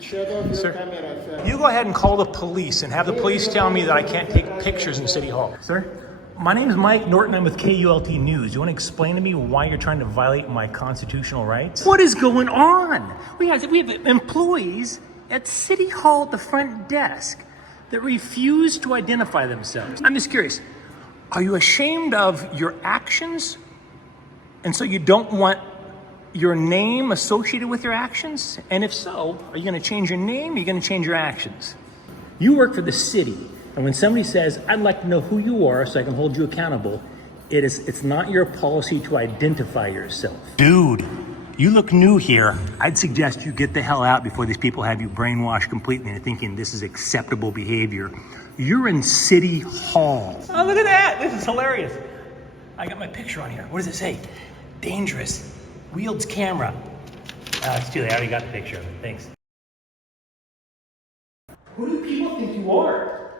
Shut off your Sir, camera, sir. you go ahead and call the police and have the police tell me that I can't take pictures in City Hall. Sir, my name is Mike Norton. I'm with KULT News. You want to explain to me why you're trying to violate my constitutional rights? What is going on? We have employees at City Hall at the front desk that refuse to identify themselves. I'm just curious. Are you ashamed of your actions? And so you don't want your name associated with your actions? And if so, are you going to change your name or are you going to change your actions? You work for the city, and when somebody says, I'd like to know who you are so I can hold you accountable, it's not your policy to identify yourself. Dude, you look new here. I'd suggest you get the hell out before these people have you brainwashed completely into thinking this is acceptable behavior. You're in City Hall. Oh, look at that. This is hilarious. I got my picture on here. What does it say? Dangerous. Wields camera. It's too late. I already got the picture of it. Thanks. Who do people think you are?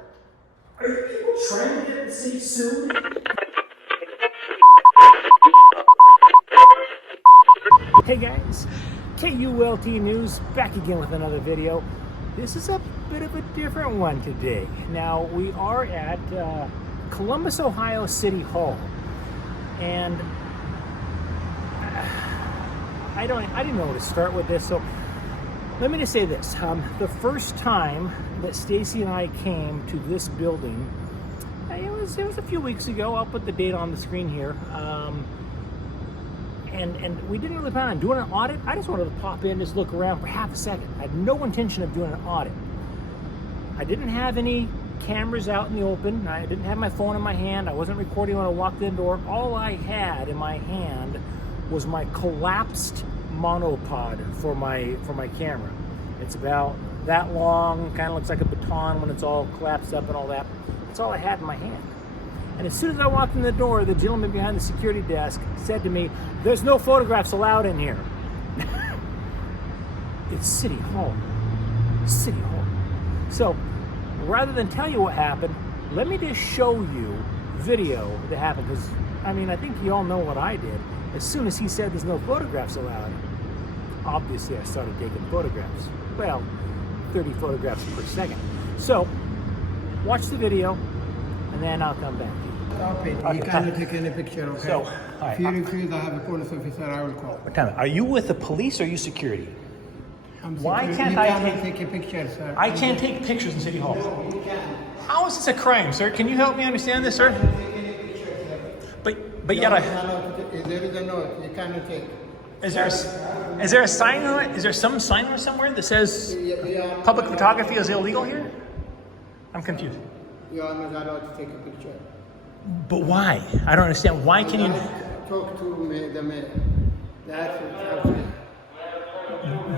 Are you people trying to get the city sued? Hey guys, KULT News back again with another video. This is a bit of a different one today. Now we are at Columbus, Ohio City Hall, and I didn't know where to start with this, so let me just say this. The first time that Stacey and I came to this building, it was a few weeks ago. I'll put the date on the screen here. And we didn't really plan on doing an audit. I just wanted to pop in, just look around for half a second. I had no intention of doing an audit. I didn't have any cameras out in the open. I didn't have my phone in my hand. I wasn't recording when I walked in the door. All I had in my hand was my collapsed monopod for my camera. It's about that long, kind of looks like a baton when it's all collapsed up and all that. That's all I had in my hand. And as soon as I walked in the door, the gentleman behind the security desk said to me, "There's no photographs allowed in here." It's City Hall. City Hall. So, rather than tell you what happened, let me just show you video that happened, because, I mean, I think you all know what I did. As soon as he said there's no photographs allowed, obviously I started taking photographs. Well, 30 photographs per second. So, watch the video, and then I'll come back to you. Stop it. You cannot take any picture, okay? So, if you refuse, I have a police officer, I will call. What time? Are you with the police or are you security? Why You can't I cannot take a picture, sir. I can't take pictures in City Hall. You can. How is this a crime, sir? Can you help me understand this, sir? But yet There is a note. You cannot take. is there a sign on it? Is there some sign on it somewhere that says public photography is illegal here? I'm confused. You are not allowed to take a picture. But why? I don't understand. Why can you? Talk to the mayor. That's it.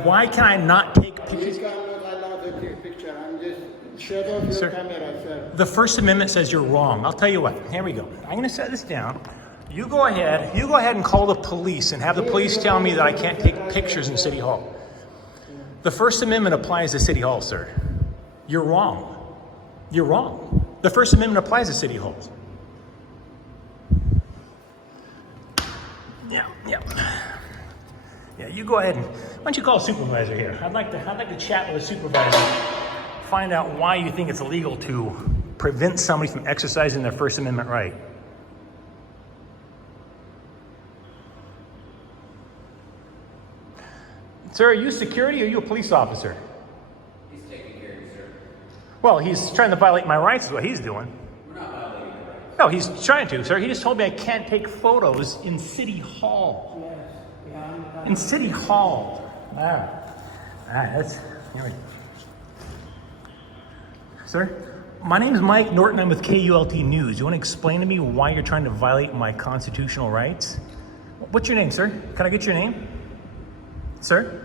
Why can I not take pictures? You cannot allow to take a picture. I'm just shut off your Sir, camera, sir. The First Amendment says you're wrong. I'll tell you what. Here we go. I'm going to set this down. You go ahead and call the police and have the police tell me that I can't take pictures in City Hall. The First Amendment applies to City Hall, sir. You're wrong. You're wrong. The First Amendment applies to City Halls. Yeah, you go ahead and why don't you call a supervisor here? I'd like to chat with a supervisor, find out why you think it's illegal to prevent somebody from exercising their First Amendment right. Sir, are you security or are you a police officer? He's taking care of you, sir. Well, he's trying to violate my rights is what he's doing. We're not violating your rights. No, he's trying to, sir. He just told me I can't take photos in City Hall. In City Hall. All right, that's... Anyway. Sir, my name is Mike Norton. I'm with KULT News. You want to explain to me why you're trying to violate my constitutional rights? What's your name, sir? Can I get your name? Sir?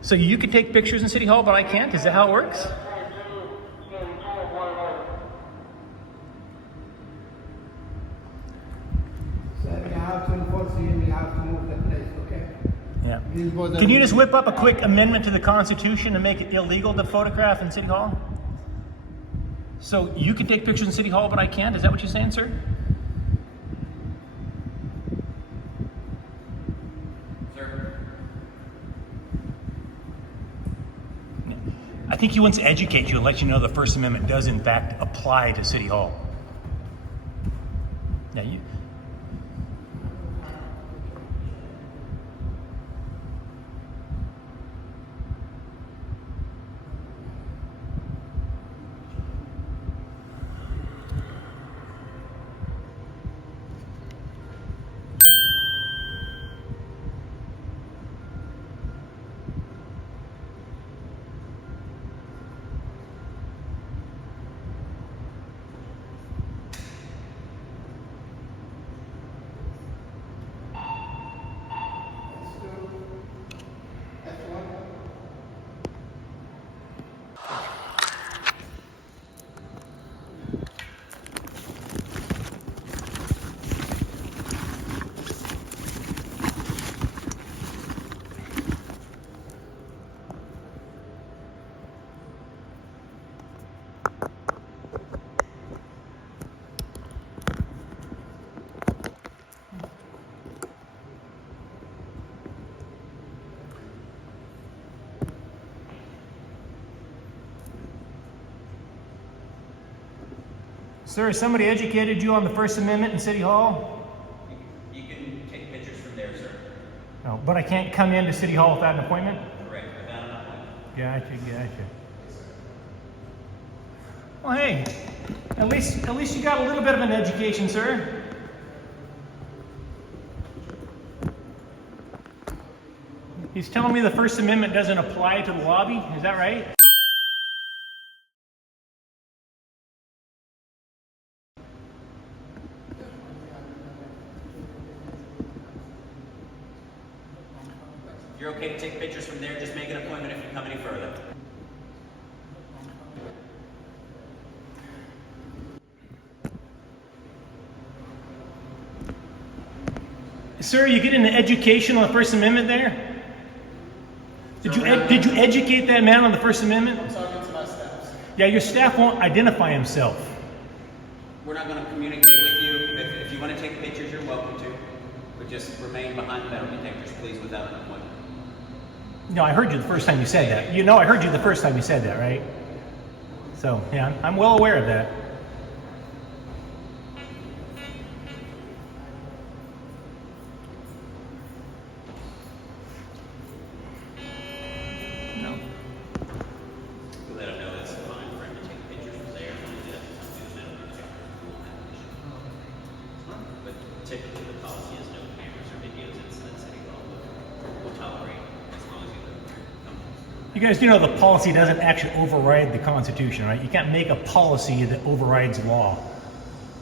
So you can take pictures in City Hall, but I can't? Is that how it works? Sir, you have to enforce him. You have to move the place, okay? Yeah. Can you just whip up a quick amendment to the Constitution to make it illegal to photograph in City Hall? So you can take pictures in City Hall, but I can't? Is that what you're saying, sir? Sir? I think he wants to educate you and let you know the First Amendment does in fact apply to City Hall. Now you. Sir, somebody educated you on the First Amendment in City Hall? You can take pictures from there, sir. No, but I can't come into City Hall without an appointment? Correct, without an appointment. Gotcha. Well, hey, at least you got a little bit of an education, sir. He's telling me the First Amendment doesn't apply to the lobby. Is that right? You're okay to take pictures from there, just make an appointment if you come any further. Sir, you get an education on the First Amendment there? Did you educate that man on the First Amendment? I'm talking to my staff. Yeah, your staff won't identify himself. We're not going to communicate with you. If you want to take pictures, you're welcome to. But just remain behind the metal detectors, please, without an appointment. No, I heard you the first time you said that. I heard you the first time you said that, right? So, yeah, I'm well aware of that. No. We'll let them know that's fine for him to take pictures from there. But typically the policy is no cameras or videos inside City Hall. We'll tolerate as long as you live here. You guys do know the policy doesn't actually override the Constitution, right? You can't make a policy that overrides law.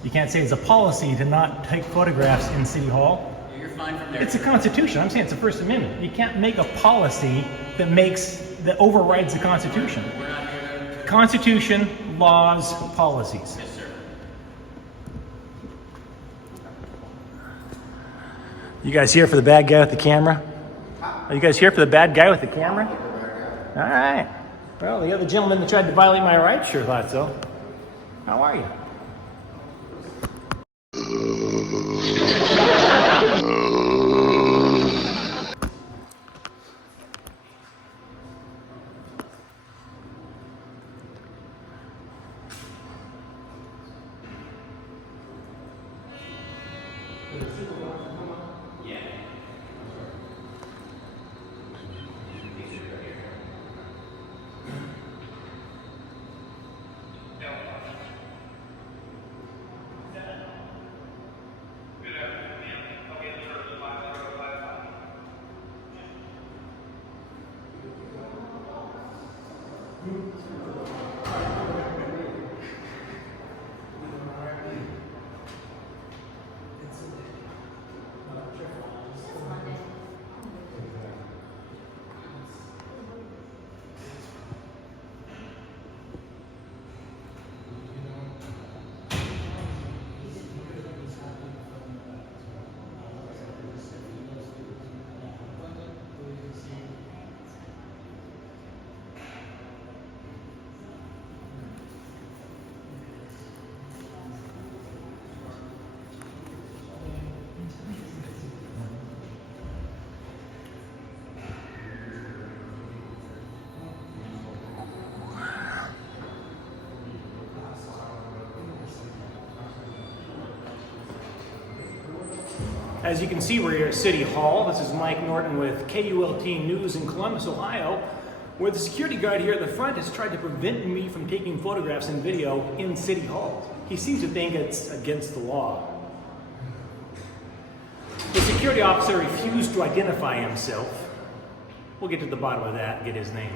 You can't say it's a policy to not take photographs in City Hall. You're fine from there. It's the Constitution. I'm saying it's the First Amendment. You can't make a policy that overrides the Constitution. We're not here to... Constitution, laws, policies. Yes, sir. You guys here for the bad guy with the camera? Are you guys here for the bad guy with the camera? All right. Well, the other gentleman that tried to violate my rights sure thought so. How are you? Yeah. As you can see, we're here at City Hall. This is Mike Norton with KULT News in Columbus, Ohio, where the security guard here at the front has tried to prevent me from taking photographs and video in City Hall. He seems to think it's against the law. The security officer refused to identify himself. We'll get to the bottom of that and get his name.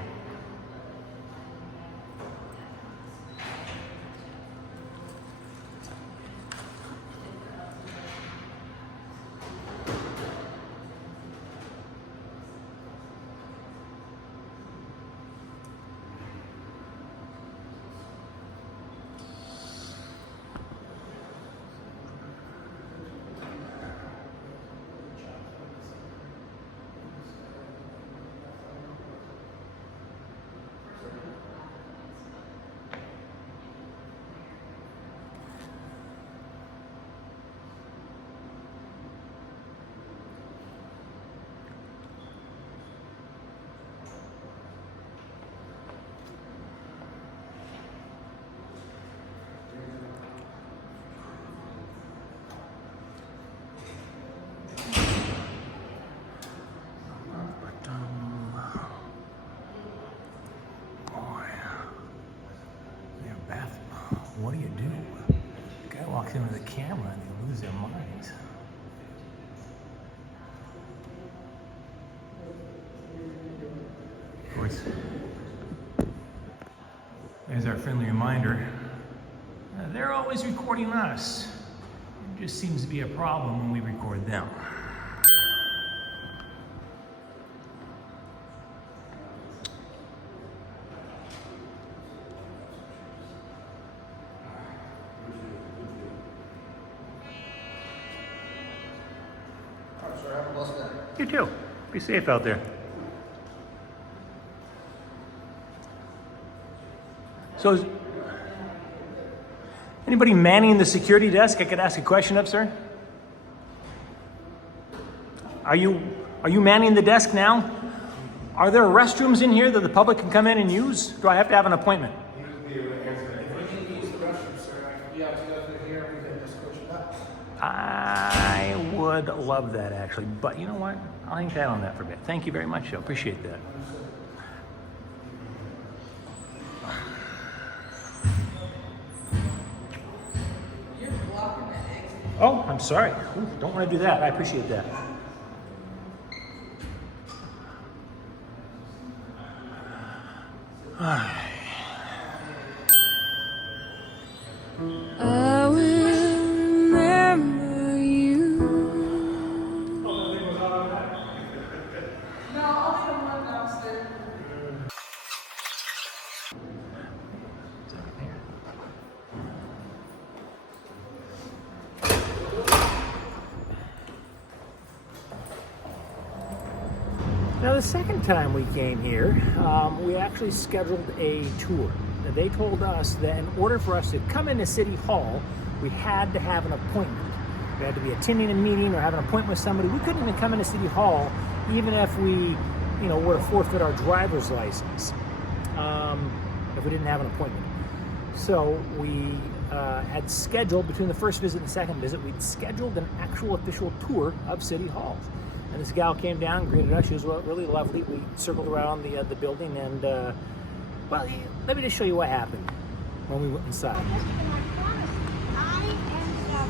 What do you do? The guy walks into the camera and they lose their minds. Of course, there's our friendly reminder. They're always recording us. It just seems to be a problem when we record them. You too. Be safe out there. So, is anybody manning the security desk? I could ask a question up, sir. Are you manning the desk now? Are there restrooms in here that the public can come in and use? Do I have to have an appointment? I would love that, actually, but you know what? I'll hang tight on that for a bit. Thank you very much, Joe. Appreciate that. You're blocking that exit. Oh, I'm sorry. Ooh, don't want to do that. I appreciate that. I will remember you. No, I'll leave them one downstairs. Now, the second time we came here, we actually scheduled a tour. They told us that in order for us to come into City Hall, we had to have an appointment. We had to be attending a meeting or have an appointment with somebody. We couldn't even come into City Hall even if we, were to forfeit our driver's license, if we didn't have an appointment. So we had scheduled, between the first visit and the second visit, we'd scheduled an actual official tour of City Hall. And this gal came down and greeted us. She was really lovely. We circled around the building and, well, let me just show you what happened when we went inside. I promise, I ended up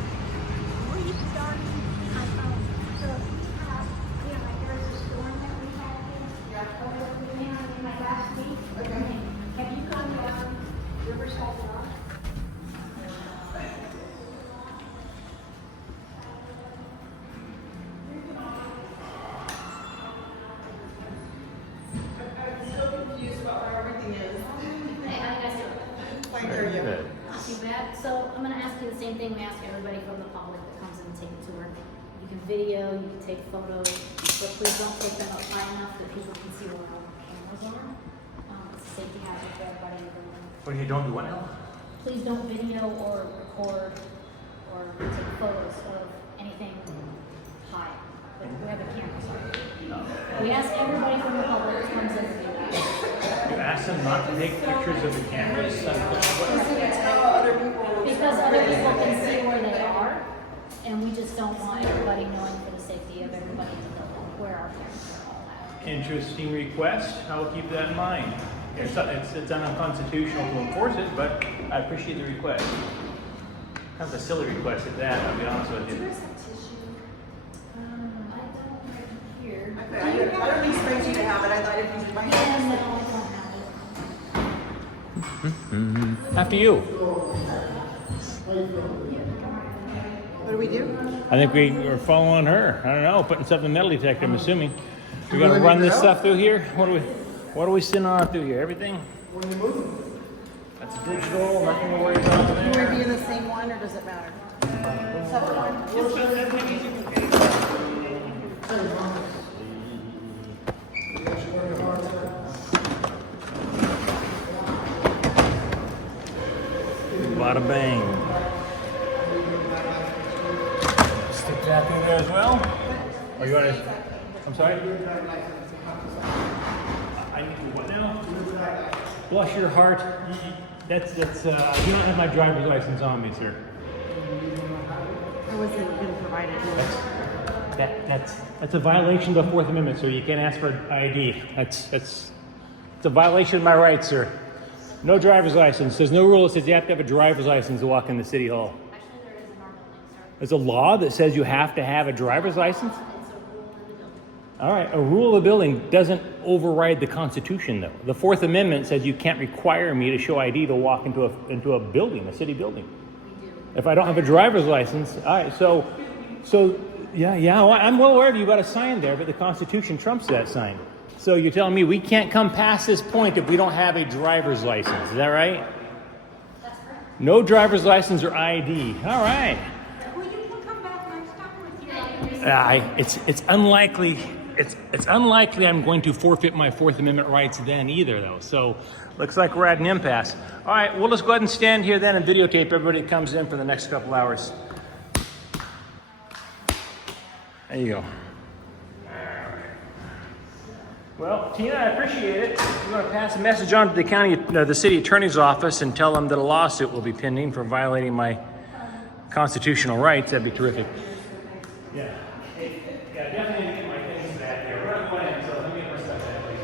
restarting my phone. So, like there's a storm that we had here. We went on in my last week. Okay. Have you come down Riverside Drive? Not too bad. So I'm going to ask you the same thing we ask everybody from the public that comes in and take a tour. You can video, you can take photos, but please don't take them up high enough that people can see where our cameras are. It's a safety hazard for everybody in the room. What do you don't do what now? Please don't video or record or take photos of anything high. Like we have a camera, sorry. We ask everybody from the public that comes in to do that. You asked them not to take pictures of the cameras? Because other people can see where they are, and we just don't want everybody knowing for the of everybody to know where our parents are all at. Interesting request. I will keep that in mind. It's unconstitutional to enforce it, but I appreciate the request. Kind of a silly request at that, I'll be honest with you. Where's that tissue? I don't right here. Okay, I don't expect you to have it. I thought if you did my Yeah, no, hand. I don't have it. After you. What do we do? I think we are following her. I don't know, putting something in the metal detector, I'm assuming. We're gonna run this stuff through here? What are we sending on through here? Everything? That's digital, nothing to worry about Can we there. be in the same one or does it matter? Separate one? Bada bang. Stick that through there as well? Or you want to? I'm sorry? I need to what now? Bless your heart. That's you don't have my driver's license on me, sir. I wasn't been provided. That's a violation of the Fourth Amendment, sir. You can't ask for ID. It's a violation of my rights, sir. No driver's license. There's no rule that says you have to have a driver's license to walk into City Hall. Actually, there is in our building, sir. There's a law that says you have to have a driver's license? It's a rule in the building. All right, a rule of the building doesn't override the Constitution, though. The Fourth Amendment says you can't require me to show ID to walk into a building, a city building. We do. If I don't have a driver's license, all right. So, yeah. Well, I'm well aware you got a sign there, but the Constitution trumps that sign. So you're telling me we can't come past this point if we don't have a driver's license? Is that right? That's correct. No driver's license or ID. All right. Well, you can come back next time with your It's unlikely. It's unlikely I'm going to forfeit my Fourth Amendment rights then either, though. So looks like we're at an impasse. All right, well, let's go ahead and stand here then and videotape everybody that comes in for the next couple hours. There you go. Well, Tina, I appreciate it. You want to pass a message on to the city attorney's office and tell them that a lawsuit will be pending for violating my constitutional rights? That'd be terrific. Yeah. Yeah, definitely need to get my things back there. We're not going in, so let me get my stuff back, please.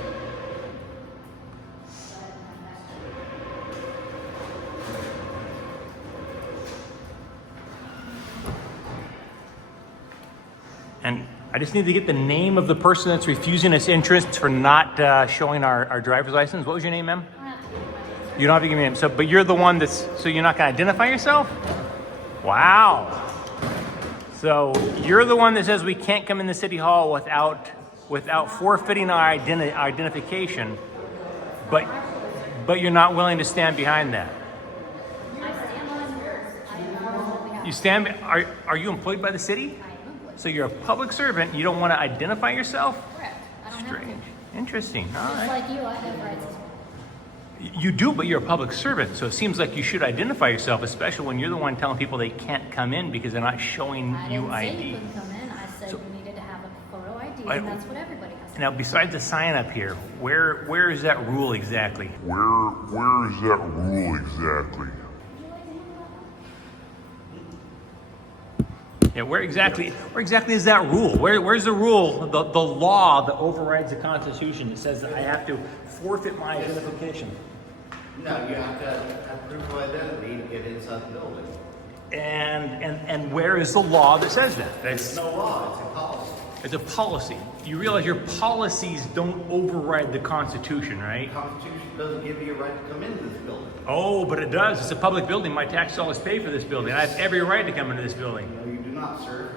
And I just need to get the name of the person that's refusing us entrance for not showing our driver's license. What was your name, ma'am? I don't have to give my name. You don't have to give me a name. So, but you're the one so you're not going to identify yourself? Wow. So you're the one that says we can't come in the city hall without forfeiting our identification, but you're not willing to stand behind that. I stand on yours. I am on what we have. You stand. Are you employed by the city? I am employed. So you're a public servant. You don't want to identify yourself? Correct. I don't Strange. have to. Interesting. All Just right. like you, I have rights as well. You do, but you're a public servant, so it seems like you should identify yourself, especially when you're the one telling people they can't come in because they're not showing I you didn't say ID. you couldn't come in. I said So- you needed to have a photo ID, I- and that's what everybody has to Now, besides the sign up here, where is that rule exactly? Where is that rule exactly? Yeah, where exactly is that rule? Where's the rule, the law that overrides the Constitution that says that I have to forfeit my identification? No, you have to have proof of identity to get inside the building. And where is the law that says that? It's no law, it's a policy. It's a policy. You realize your policies don't override the Constitution, right? The Constitution doesn't give you a right to come into this building. Oh, but it does. It's a public building. My tax dollars pay for this building. I have every right to come into this building. No, you do not, sir.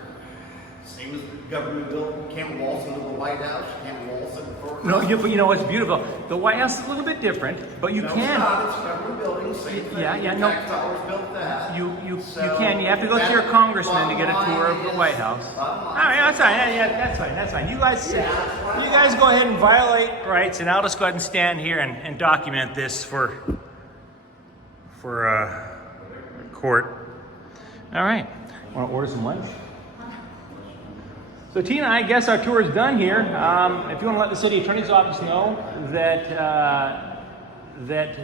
Same as the government building. You can't waltz into the White House. You can't waltz into the courthouse. No, but you know what's beautiful? The White House is a little bit different, but you No, can. it's not. It's a government building. Same thing. Yeah, no. Tax dollars built that. You So can. You have to go to your that congressman to get a bottom tour of line the is- White House. bottom All line right, that's fine. Yeah, that's fine. You guys go ahead and violate rights, and I'll just go ahead and stand here and document this for court. All right. Want to order some lunch? So Tina, I guess our tour is done here. If you want to let the city attorney's office know that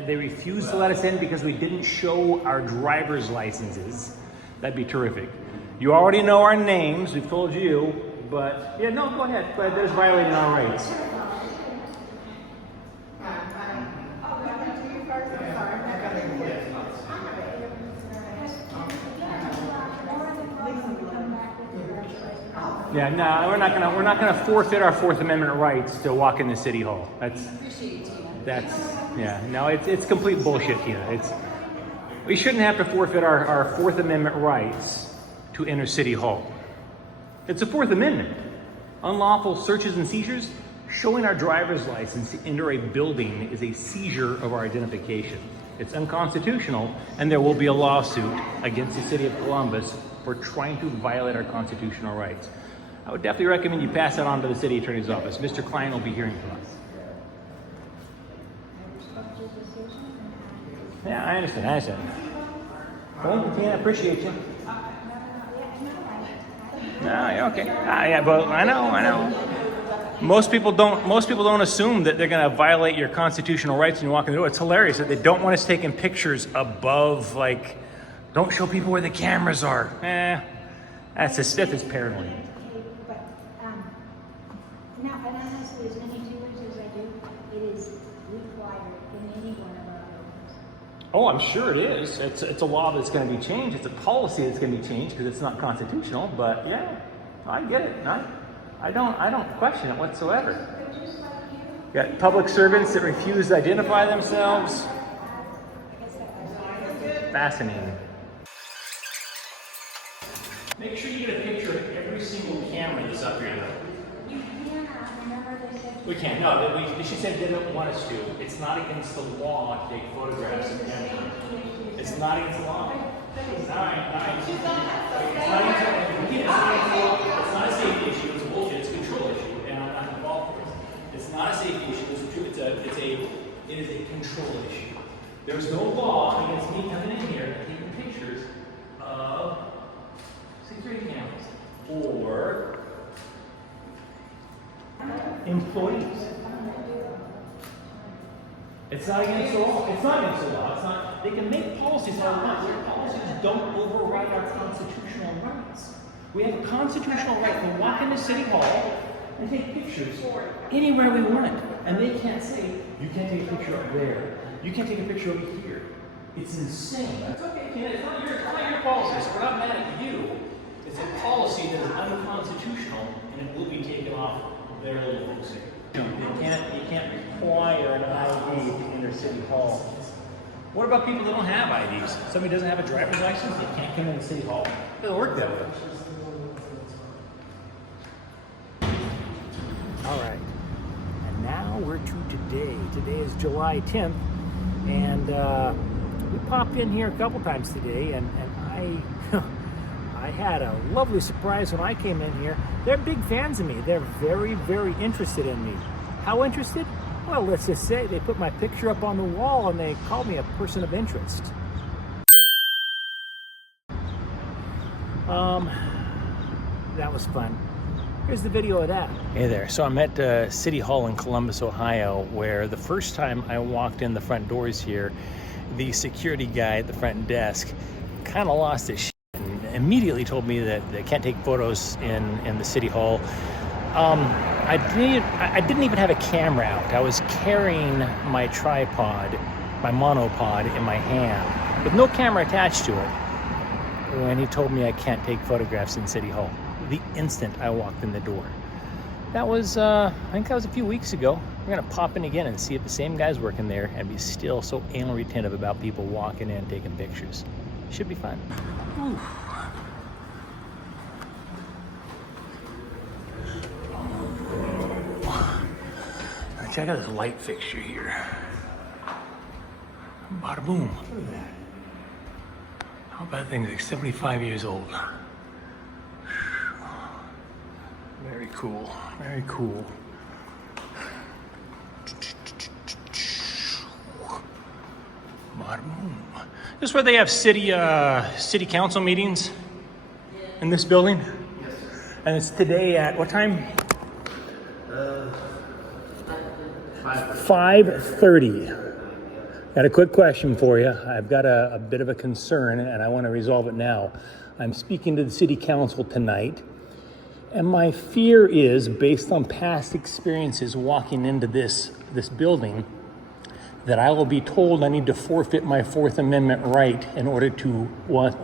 they refused to let us in because we didn't show our driver's licenses, that'd be terrific. You already know our names. We've told you, But yeah, no, go ahead. But there's violating our rights. Yeah, no, we're not gonna forfeit our Fourth Amendment rights to walk in the city hall. It's complete bullshit, Tina. We shouldn't have to forfeit our Fourth Amendment rights to enter City Hall. It's the Fourth Amendment. Unlawful searches and seizures, showing our driver's license to enter a building is a seizure of our identification. It's unconstitutional, and there will be a lawsuit against the city of Columbus for trying to violate our constitutional rights. I would definitely recommend you pass that on to the city attorney's office. Mr. Klein will be hearing from us. Yeah, I understand. Well, yeah, I appreciate you. No, you're okay. Yeah, but I know. Most people don't assume that they're going to violate your constitutional rights when you walk in the door. It's hilarious that they don't want us taking pictures above, like, don't show people where the cameras are. That's just paranoid. Now, but honestly, as many tours as I do, it is required in any one of our buildings. Oh, I'm sure it is. It's a law that's going to be changed. It's a policy that's going to be changed because it's not constitutional. But yeah, I get it. I don't question it whatsoever. Got public servants that refuse to identify themselves. Fascinating. Make sure you get a picture of every single camera that's up here. You cannot, remember they said. We can't. No, she said they don't want us to. It's not against the law to take photographs of cameras. It's not against the law. It's not a safety issue. It's a bullshit. It's a control issue, and I'm not involved with it. It's not a safety issue. It is a control issue. There's no law against me coming in here and taking pictures of security cameras or employees. It's not against the law. It's not against the law. It's not. They can make policies all they want. Their policies don't override our constitutional rights. We have a constitutional right to walk into City Hall and take pictures anywhere we want. And they can't say, you can't take a picture up there. You can't take a picture over here. It's insane. It's okay, Tina. It's not your policies. We're not mad at you. It's a policy that is unconstitutional, and it will be taken off their little folks here. You can't require an ID to enter City Hall. What about people that don't have IDs? Somebody doesn't have a driver's license, they can't come into City Hall. It doesn't work that way. All right, and now we're to today. Today is July 10th, and we popped in here a couple times today, and I had a lovely surprise when I came in here. They're big fans of me. They're very, very interested in me. How interested? Well, let's just say they put my picture up on the wall and they called me a person of interest. That was fun. Here's the video of that. Hey there. So I'm at City Hall in Columbus, Ohio, where the first time I walked in the front doors here, the security guy at the front desk kind of lost his shit and immediately told me that they can't take photos in the City Hall. I didn't even have a camera out. I was carrying my tripod, my monopod in my hand with no camera attached to it when he told me I can't take photographs in City Hall the instant I walked in the door. That was, I think that was a few weeks ago. We're gonna pop in again and see if the same guy's working there and be still so anal retentive about people walking in and taking pictures. Should be fun. Ooh. Check out this light fixture here. Bada boom. Look at that. How about that thing's like 75 years old. Very cool. Very cool. Bada boom. This is where they have city council meetings in this building. Yes, sir. And it's today at what time? 5:30. Got a quick question for you. I've got a bit of a concern and I want to resolve it now. I'm speaking to the city council tonight And my fear is, based on past experiences walking into this building, that I will be told I need to forfeit my Fourth Amendment right in order to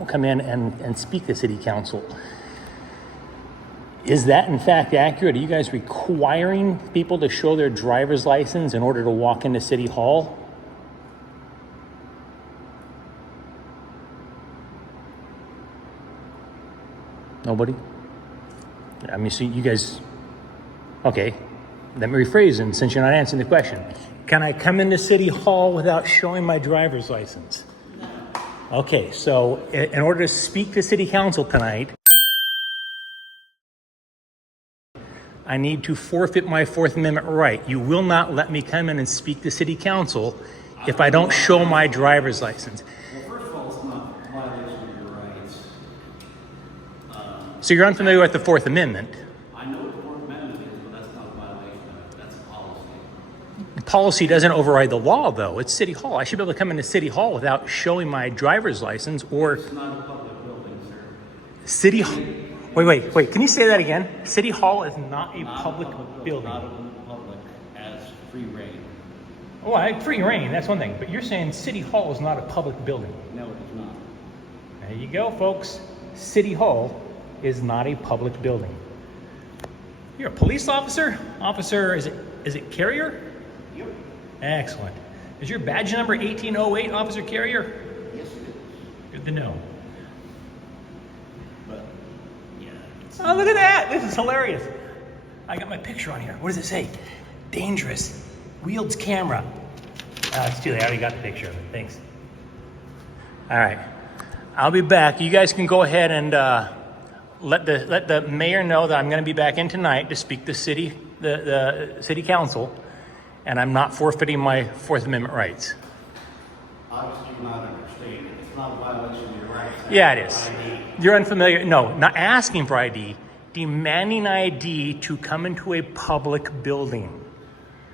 come in and speak to City Council. Is that in fact accurate? Are you guys requiring people to show their driver's license in order to walk into City Hall? Nobody? I mean, so you guys, okay, let me rephrase it since you're not answering the question. Can I come into City Hall without showing my driver's license? No. Okay, so in order to speak to City Council tonight, I need to forfeit my Fourth Amendment right. You will not let me come in and speak to City Council if I don't show my driver's license. Well, first of all, it's not a violation of your rights. So you're unfamiliar with the Fourth Amendment. I know what the Fourth Amendment is, but that's not a violation of it. That's a policy. Policy doesn't override the law, though. It's City Hall. I should be able to come into City Hall without showing my driver's license or... It's not a public building, sir. City Hall... Wait. Can you say that again? City Hall is not a public building. Not open to the public as free reign. Oh, free reign, that's one thing. But you're saying City Hall is not a public building. No, it is not. There you go, folks. City Hall is not a public building. You're a police officer? Officer, is it Carrier? Yep. Excellent. Is your badge number 1808, Officer Carrier? Yes, it is. Good to know. But, yeah. Oh, look at that. This is hilarious. I got my picture on here. What does it say? Dangerous. Wields camera. It's too late. I already got the picture of it. Thanks. All right. I'll be back. You guys can go ahead and let the mayor know that I'm going to be back in tonight to speak to the city council, and I'm not forfeiting my Fourth Amendment rights. Obviously, you're not understanding. It's not a violation of your rights. Yeah, it is. ID. You're unfamiliar. No, not asking for ID. Demanding ID to come into a public building.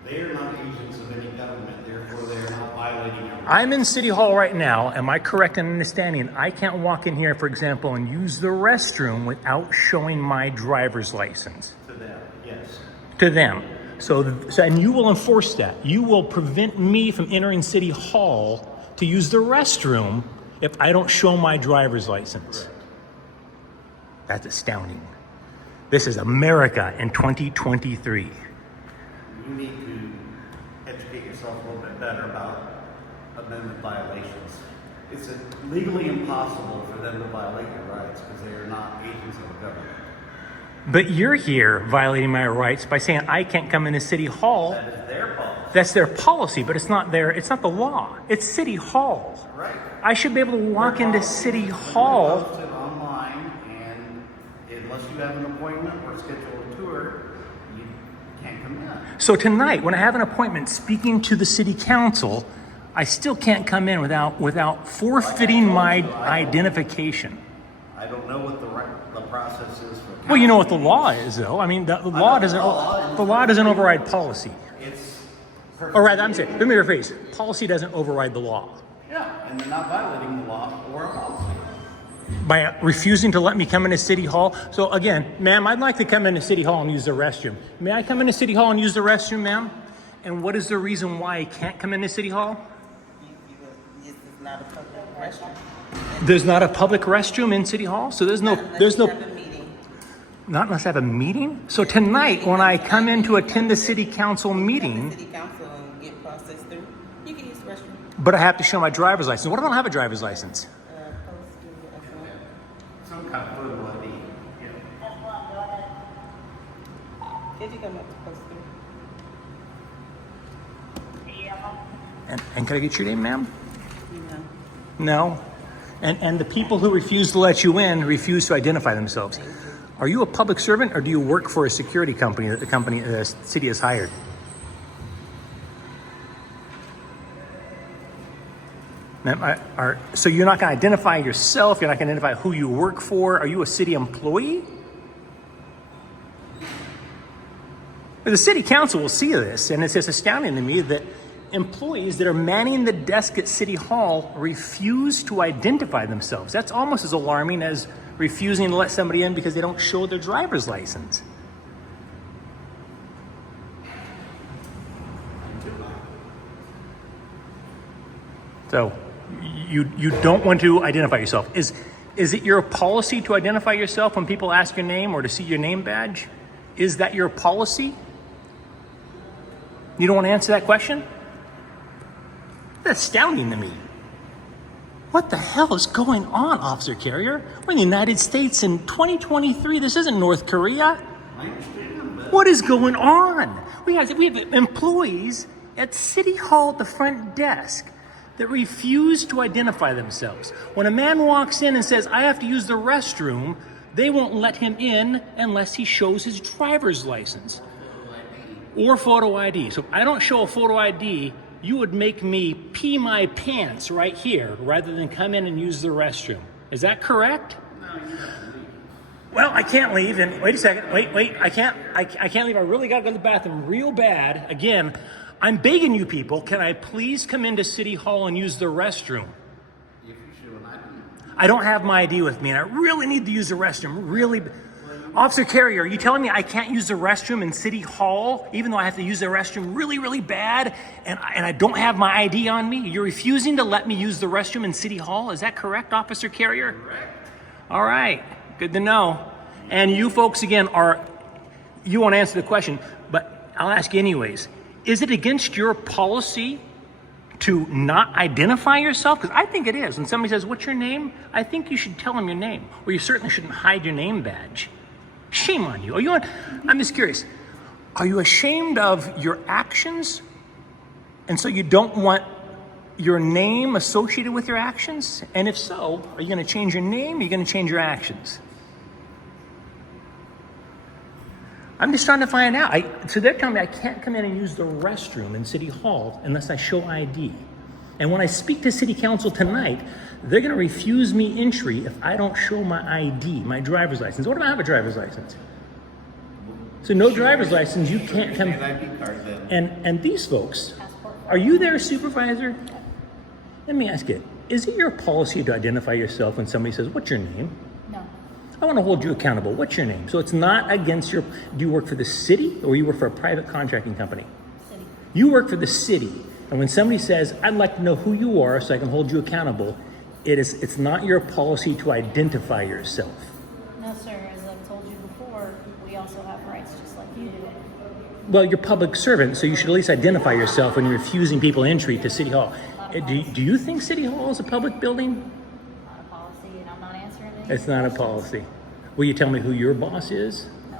They are not agents of any government, therefore they are not violating your rights. I'm in City Hall right now. Am I correct in understanding I can't walk in here, for example, and use the restroom without showing my driver's license? To them, yes. To them. So, and you will enforce that. You will prevent me from entering City Hall to use the restroom if I don't show my driver's license. Correct. That's astounding. This is America in 2023. You need to educate yourself a little bit better about amendment violations. It's legally impossible for them to violate your rights because they are not agents of the government. But you're here violating my rights by saying I can't come into City Hall. That is their policy. That's their policy, but it's not the law. It's City Hall. Right. I should be able to walk into City Hall. Post it online, and unless you have an appointment or schedule a tour, you can't come in. So tonight, when I have an appointment speaking to the city council, I still can't come in without forfeiting my identification. I don't know what the process is for. Well, you know what the law is, though. I mean, the law doesn't override policy. It's Or rather, I'm saying, let me rephrase. Policy doesn't override the law. yeah, and they're not violating the law or a policy. By refusing to let me come into City Hall. So again, ma'am, I'd like to come into City Hall and use the restroom. May I come into City Hall and use the restroom, ma'am? And what is the reason why I can't come into City Hall? This is not a public restroom. There's not a public restroom in City Hall, so there's no. Have a meeting. Not unless I have a meeting. So tonight, when I come in to attend the City Council meeting, City council and get processed through. You can use the restroom. but I have to show my driver's license. What if I don't have a driver's license? Post to a phone. Some kind of photo ID. Did you come up to post through? And can I get your name, ma'am? No. No. And the people who refuse to let you in refuse to identify themselves. Are you a public servant or do you work for a security company that the city has hired? So you're not going to identify yourself? You're not going to identify who you work for? Are you a city employee? The city council will see this, and it's just astounding to me that employees that are manning the desk at City Hall refuse to identify themselves. That's almost as alarming as refusing to let somebody in because they don't show their driver's license. So you don't want to identify yourself. Is it your policy to identify yourself when people ask your name or to see your name badge? Is that your policy? You don't want to answer that question? That's astounding to me. What the hell is going on, Officer Carrier? We're in the United States in 2023. This isn't North Korea. I understand that. What is going on? We have employees at City Hall at the front desk that refuse to identify themselves. When a man walks in and says, I have to use the restroom, they won't let him in unless he shows his driver's license or photo ID. So if I don't show a photo ID, you would make me pee my pants right here rather than come in and use the restroom. Is that correct? No, you have to leave. Well, I can't leave. And wait a second. Wait. I can't leave. I really got to go to the bathroom real bad. Again, I'm begging you people, can I please come into City Hall and use the restroom? If you show an ID. I don't have my ID with me, and I really need to use the restroom. Really. Officer Carrier, are you telling me I can't use the restroom in City Hall, even though I have to use the restroom really, really bad, and I don't have my ID on me? You're refusing to let me use the restroom in City Hall? Is that correct, Officer Carrier? Correct. All right. Good to know. And you folks, again, you won't answer the question, but I'll ask you anyways. Is it against your policy to not identify yourself? Because I think it is. When somebody says, what's your name? I think you should tell them your name. Or you certainly shouldn't hide your name badge. Shame on you. I'm just curious. Are you ashamed of your actions? And so you don't want your name associated with your actions? And if so, are you going to change your name? Or are you going to change your actions? I'm just trying to find out. So they're telling me I can't come in and use the restroom in City Hall unless I show ID. And when I speak to City Council tonight, they're going to refuse me entry if I don't show my ID, my driver's license. What if I have a driver's license? So no driver's license, you can't come. An ID card then. And these folks, are you their supervisor? Let me ask you, is it your policy to identify yourself when somebody says, what's your name? No. I want to hold you accountable. What's your name? So it's not against do you work for the city or you work for a private contracting company? City. You work for the city. And when somebody says, I'd like to know who you are so I can hold you accountable, it's not your policy to identify yourself. No, sir. As I've told you before, we also have rights just like you do. Well, you're a public servant, so you should at least identify yourself when you're refusing people entry to City Hall. Do you think City Hall is a public building? Not a policy, and I'm not answering anything. It's not a policy. Will you tell me who your boss is? No.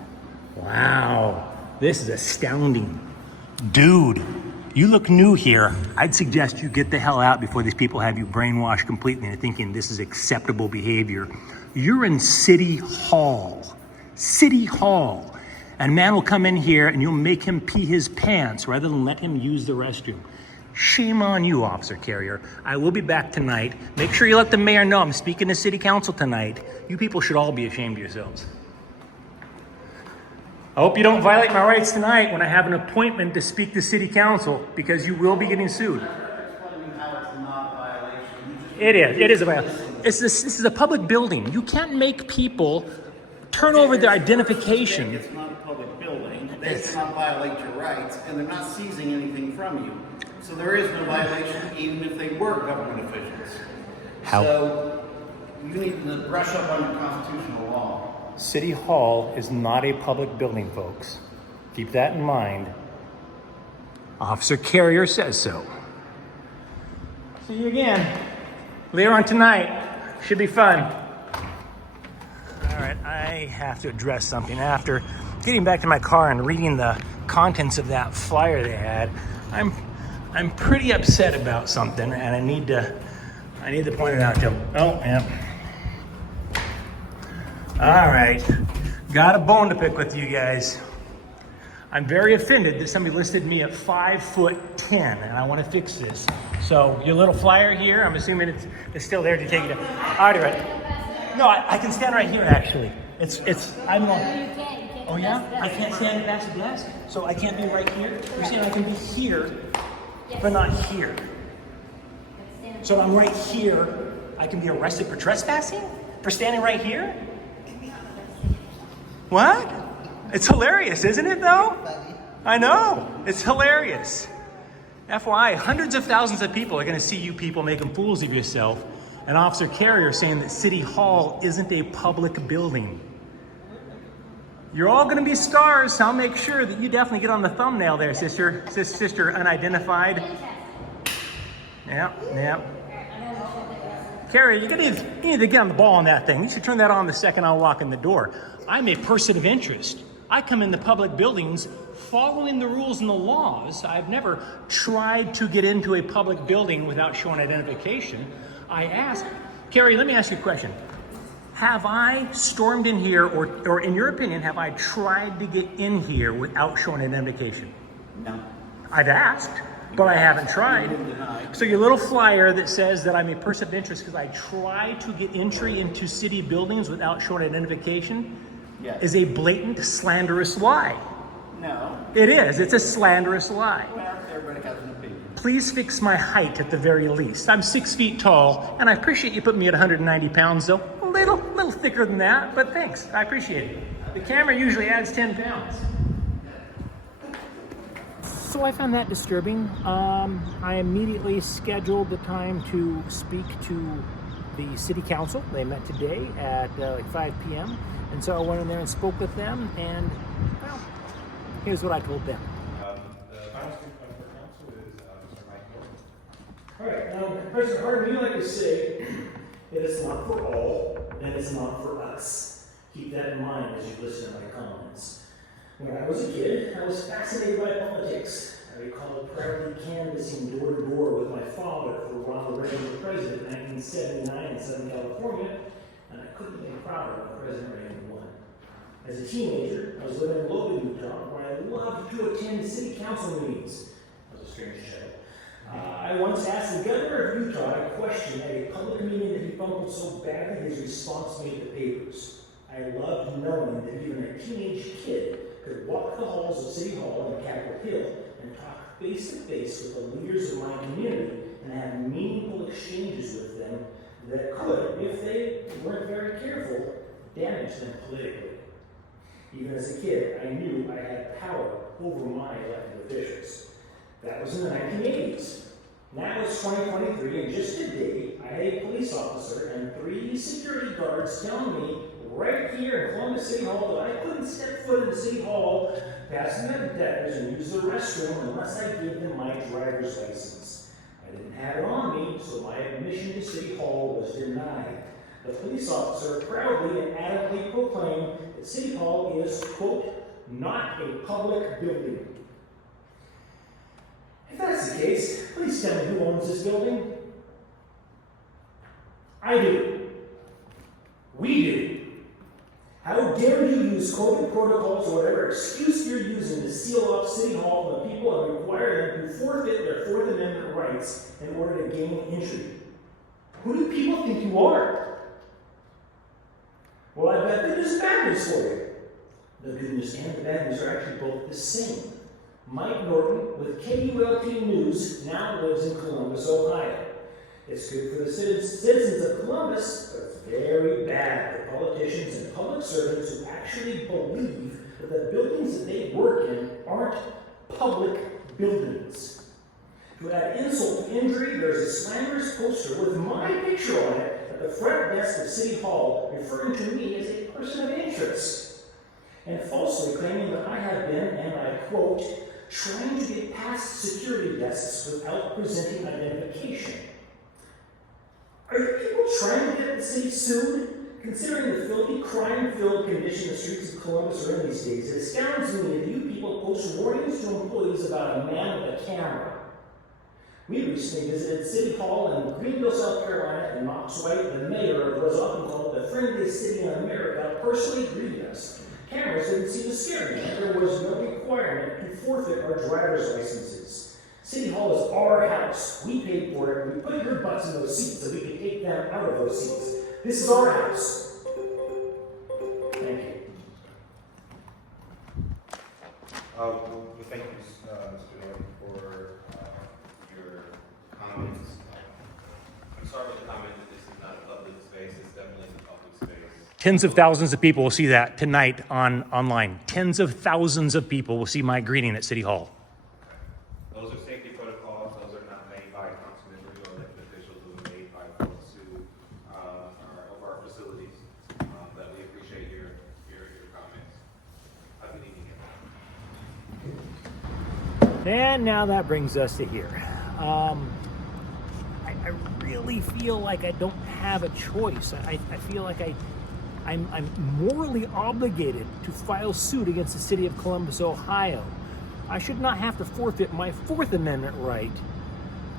Wow, this is astounding. Dude, you look new here. I'd suggest you get the hell out before these people have you brainwashed completely into thinking this is acceptable behavior. You're in City Hall. City Hall. And a man will come in here and you'll make him pee his pants rather than let him use the restroom. Shame on you, Officer Carrier. I will be back tonight. Make sure you let the mayor know I'm speaking to City Council tonight. You people should all be ashamed of yourselves. I hope you don't violate my rights tonight when I have an appointment to speak to City Council, because you will be getting sued. It is a violation. This is a public building. You can't make people turn over their identification. It's not a public building. They cannot violate your rights, and they're not seizing anything from you. So there is no violation, even if they were government officials. How? So you need to brush up on your constitutional law. City Hall is not a public building, folks. Keep that in mind. Officer Carrier says so. See you again later on tonight. Should be fun. All right, I have to address something. After getting back to my car and reading the contents of that flyer they had, I'm pretty upset about something, and I need to point it out to them. Oh, yeah. All right, got a bone to pick with you guys. I'm very offended that somebody listed me at 5'10", and I want to fix this. So your little flyer here, I'm assuming it's still there to take it. All right. No, I can stand right here actually. I'm on. No, you can't. Oh yeah? I can't stand past the desk, so I can't be right here. You're saying I can be here, but not here. So I'm right here. I can be arrested for trespassing? For standing right here? What? It's hilarious, isn't it though? Funny. I know. It's hilarious. FYI, hundreds of thousands of people are going to see you people making fools of yourself, and Officer Carrier saying that City Hall isn't a public building. You're all going to be stars, so I'll make sure that you definitely get on the thumbnail there, sister. Sister unidentified. Yep. Carrie, you need to get on the ball on that thing. You should turn that on the second I walk in the door. I'm a person of interest. I come into public buildings following the rules and the laws. I've never tried to get into a public building without showing identification. I ask, Carrie, let me ask you a question. Have I stormed in here, or in your opinion, have I tried to get in here without showing identification? No. I've asked, but I haven't tried. So your little flyer that says that I'm a person of interest because I try to get entry into city buildings without showing identification Yes. is a blatant, slanderous lie. No. It is. It's a slanderous lie. Well, everybody has an opinion. Please fix my height at the very least. I'm 6 feet tall, and I appreciate you putting me at 190 pounds, though. A little thicker than that, but thanks. I appreciate it. The camera usually adds 10 pounds. So I found that disturbing. I immediately scheduled the time to speak to the city council. They met today at like 5 p.m. And so I went in there and spoke with them, and well, here's what I told them. The final statement for council is Mr. Mike Norton. All right, now, President Harden, we like to say that it's not for all, and it's not for us. Keep that in mind as you listen to my comments. When I was a kid, I was fascinated by politics. I recall proudly canvassing door to door with my father for Ronald Reagan for president in 1979 in Southern California, and I couldn't be prouder when President Reagan won. As a teenager, I was living in Logan, Utah, where I loved to attend city council meetings. I was a strange child. I once asked the governor of Utah a question at a public meeting that he fumbled so badly his response made the papers. I loved knowing that even a teenage kid could walk the halls of City Hall on Capitol Hill and talk face to face with the leaders of my community and have meaningful exchanges with them that could, if they weren't very careful, damage them politically. Even as a kid, I knew I had power over my elected officials. That was in the 1980s. Now it's 2023, and just today, I had a police officer and 3 security guards telling me right here in Columbus City Hall that I couldn't step foot in City Hall, pass the metal detectors, and use the restroom unless I gave them my driver's license. I didn't have it on me, so my admission to City Hall was denied. The police officer proudly and adamantly proclaimed that City Hall is, quote, not a public building. If that's the case, please tell me who owns this building. I do. We do. How dare you use COVID protocols or whatever excuse you're using to seal off City Hall from the people and require them to forfeit their Fourth Amendment rights in order to gain entry? Who do people think you are? Well, I bet that there's bad news for you. The good news and the bad news are actually both the same. Mike Norton with KULT News now lives in Columbus, Ohio. It's good for the citizens of Columbus, but it's very bad for politicians and public servants who actually believe that the buildings that they work in aren't public buildings. To add insult to injury, there's a slanderous poster with my picture on it at the front desk of City Hall, referring to me as a person of interest, and falsely claiming that I have been, and I quote, trying to get past security desks without presenting identification. Are you people trying to get the city sued? Considering the filthy, crime-filled condition the streets of Columbus are in these days, it astounds me that you people post warnings to employees about a man with a camera. We recently visited City Hall in Greenville, South Carolina, and Knox White, the mayor of what is often called the friendliest city in America, personally greeted us. Cameras didn't seem to scare me, and there was no requirement to forfeit our driver's licenses. City Hall is our house. We paid for it. We put your butts in those seats so we could take them out of those seats. This is our house. Thank you. Well, thank you, Mr. Norton, for your comments. I'm sorry for the comment that this is not a public space. It's definitely a public space. Tens of thousands of people will see that tonight online. Tens of thousands of people will see my greeting at City Hall. Those are safety protocols. Those are not made by council members or elected officials. Those are made by folks who are of our facilities. But we appreciate your comments. Have a good evening. And now that brings us to here. I really feel like I don't have a choice. I feel like I'm morally obligated to file suit against the city of Columbus, Ohio. I should not have to forfeit my Fourth Amendment right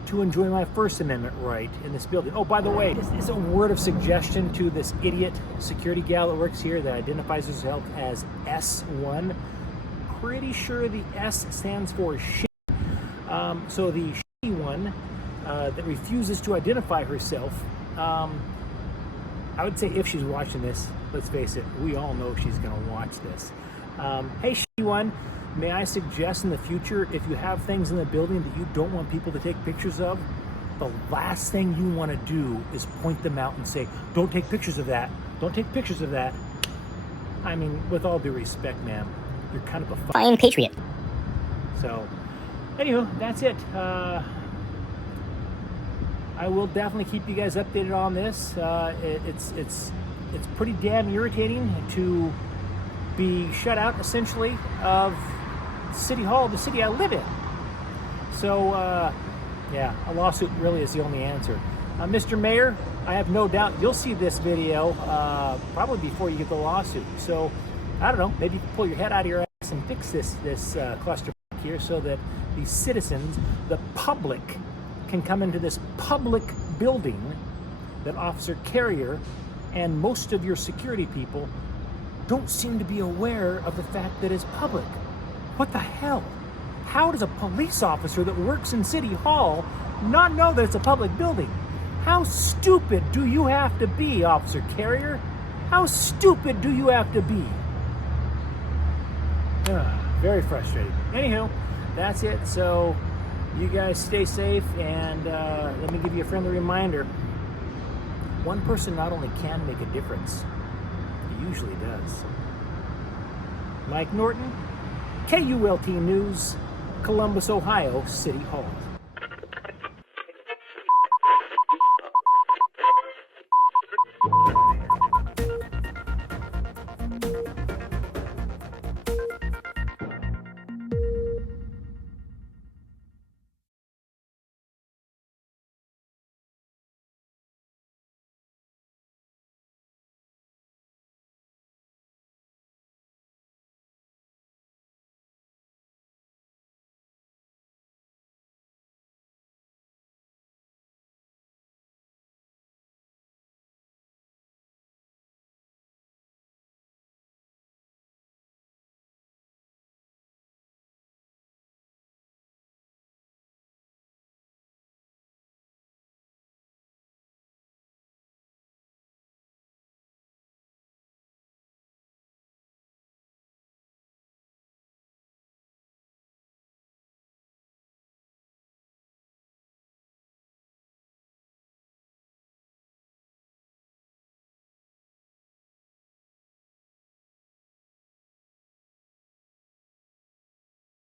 to enjoy my First Amendment right in this building. Oh, by the way, it's a word of suggestion to this idiot security gal that works here that identifies herself as S1. Pretty sure the S stands for shit. So the shitty one that refuses to identify herself, I would say if she's watching this, let's face it, we all know she's going to watch this. Hey, shitty one, may I suggest in the future, if you have things in the building that you don't want people to take pictures of, the last thing you want to do is point them out and say, don't take pictures of that. Don't take pictures of that. I mean, with all due respect, ma'am, you're kind of a Fine patriot. So, anywho, that's it. I will definitely keep you guys updated on this. It's pretty damn irritating to be shut out, essentially, of City Hall, the city I live in. So, yeah, a lawsuit really is the only answer. Mr. Mayor, I have no doubt you'll see this video probably before you get the lawsuit. So, I don't know, maybe you can pull your head out of your ass and fix this cluster here so that the citizens, the public, can come into this public building that Officer Carrier and most of your security people don't seem to be aware of the fact that it's public. What the hell? How does a police officer that works in City Hall not know that it's a public building? How stupid do you have to be, Officer Carrier? How stupid do you have to be? Very frustrating. Anywho, that's it. So you guys stay safe, and let me give you a friendly reminder. One person not only can make a difference, he usually does. Mike Norton, KULT News, Columbus, Ohio, City Hall.